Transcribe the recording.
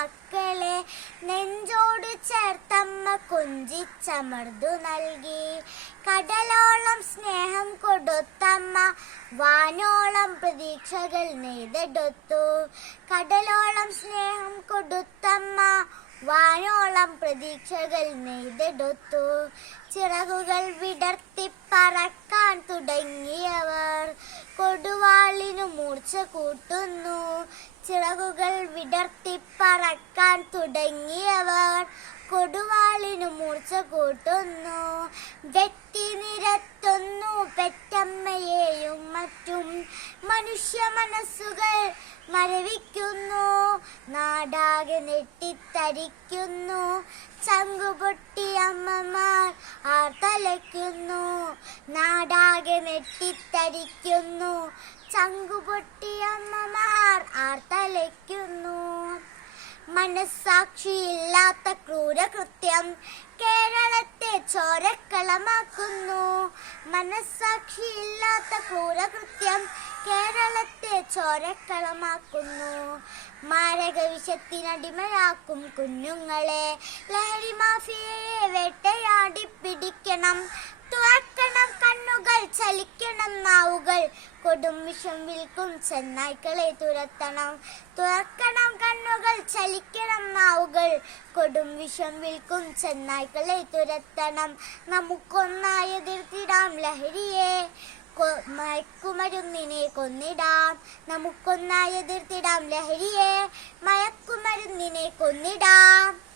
മക്കളെ നെഞ്ചോട് ചേർത്തമ്മ കൊഞ്ചിച്ചമർന്നു നൽകി. കടലോളം സ്നേഹം കൊടുത്തമ്മ വാനോളം പ്രതീക്ഷകൾ നെയ്തെടുത്തു. കടലോളം സ്നേഹം കൊടുത്തമ്മ വാനോളം പ്രതീക്ഷകൾ നെയ്തെടുത്തു. ചിറകുകൾ വിടർത്തി പറക്കാൻ തുടങ്ങിയവർ കൊടുവാളിനു മൂർച്ച കൂട്ടുന്നു. ചിറകുകൾ വിടർത്തി പറക്കാൻ തുടങ്ങിയവർ കൊടുവാളിനു മൂർച്ച കൂട്ടുന്നു. വെട്ടി നിരത്തുന്നു പെറ്റമ്മയെയും മറ്റും മനുഷ്യ മനസ്സുകൾ മരവിക്കുന്നു. നാടാകെ നെട്ടിത്തരിക്കുന്നു. ചങ്കുപൊട്ടി അമ്മമാർ ആർത്തലയ്ക്കുന്നു. നാടാകെ നെട്ടിത്തരിക്കുന്നു. ചങ്കുപൊട്ടി അമ്മമാർ ആർത്തലയ്ക്കുന്നു. മനസ്സാക്ഷിയില്ലാത്ത ക്രൂരകൃത്യം കേരളത്തെ ചോരക്കളമാക്കുന്നു. മനസ്സാക്ഷിയില്ലാത്ത ക്രൂരകൃത്യം കേരളത്തെ ചോരക്കളമാക്കുന്നു. മാരക വിഷത്തിനടിമയാക്കും കുഞ്ഞുങ്ങളെ ലഹരി മാഫിയയെ വേട്ടയാടി പിടിക്കണം. തുറക്കണം കണ്ണുകൾ, ചലിക്കണം നാവുകൾ, കൊടും വിഷം വിൽക്കും ചെന്നായ്ക്കളെ തുരത്തണം. തുറക്കണം കണ്ണുകൾ, ചലിക്കണം നാവുകൾ, കൊടും വിഷം വിൽക്കും ചെന്നായ്ക്കളെ തുരത്തണം. നമുക്കൊന്നായി എതിർത്തിടാം ലഹരിയെ, മയക്കുമരുന്നിനെ കൊന്നിടാം. നമുക്കൊന്നായി എതിർത്തിടാം ലഹരിയെ, മയക്കുമരുന്നിനെ കൊന്നിടാം.